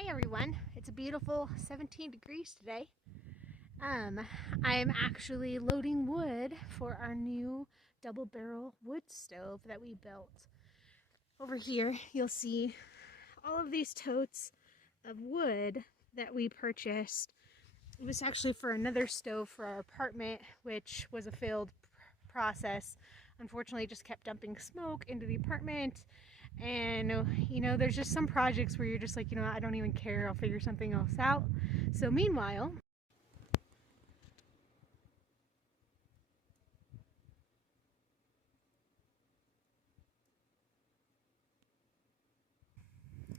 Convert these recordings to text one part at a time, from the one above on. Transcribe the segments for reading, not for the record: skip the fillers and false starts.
Hi everyone, it's a beautiful 17 degrees today. I'm actually loading wood for our new double barrel wood stove that we built. Over here you'll see all of these totes of wood that we purchased. It was actually for another stove for our apartment, which was a failed process. Unfortunately, it just kept dumping smoke into the apartment. And there's just some projects where you're just like, I don't even care, I'll figure something else out. So meanwhile,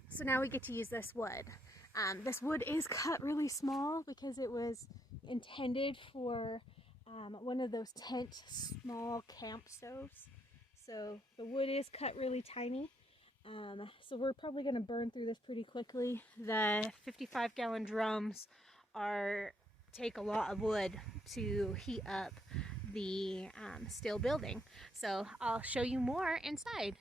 so now we get to use this wood. This wood is cut really small because it was intended for one of those tent small camp stoves. So the wood is cut really tiny. So we're probably going to burn through this pretty quickly. The 55-gallon drums take a lot of wood to heat up the steel building. So I'll show you more inside.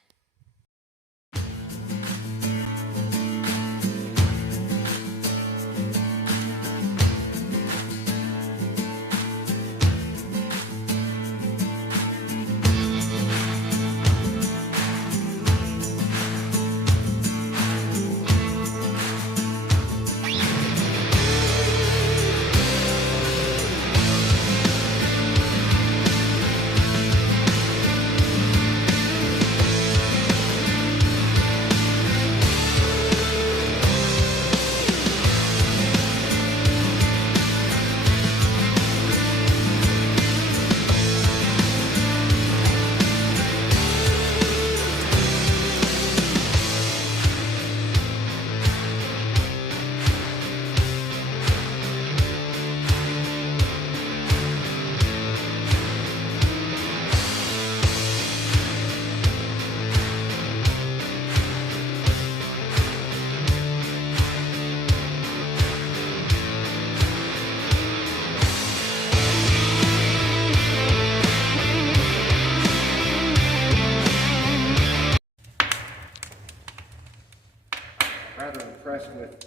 Rather impressed with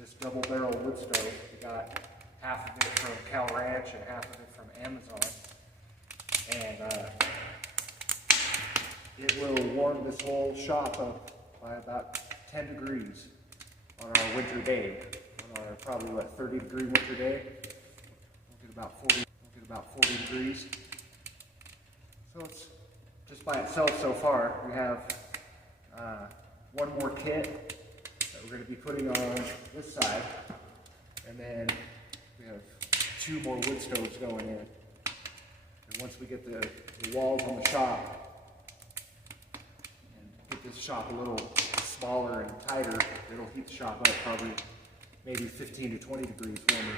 this double barrel wood stove. We got half of it from Cal Ranch and half of it from Amazon. And it will warm this whole shop up by about 10 degrees on our winter day. On our probably 30-degree winter day. We'll get about 40 degrees. So it's just by itself so far. We have one more kit we're going to be putting on this side, and then we have 2 more wood stoves going in. And once we get the walls on the shop and get this shop a little smaller and tighter, it'll heat the shop up probably maybe 15 to 20 degrees warmer.